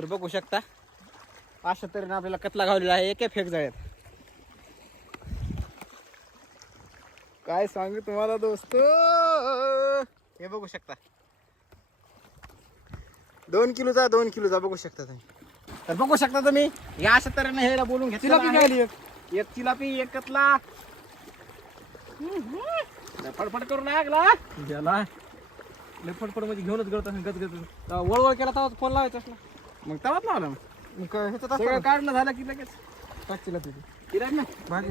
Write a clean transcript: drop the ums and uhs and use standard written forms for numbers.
तर बघू शकता अशा तऱ्हेने आपल्याला कतला गावलेला आहे एका फेक जाळ्यात. काय सांगू तुम्हाला दोस्त, हे बघू शकता 2 किलोचा बघू शकता तुम्ही. तर बघू शकता तुम्ही या अशा तऱ्हेने हे बोलून घेतलेलं आहे. एक चिलापी एक कतला फडफड करून लागला गेला फटफट म्हणजे घेऊनच गळत गजगज वळवळ केला तेव्हा फोन लावायचा असला. मग तवाच लावला. मग ह्याच्यात सगळं काढणं झालं की लगेच टाकतील तिथे किराय ना भाजी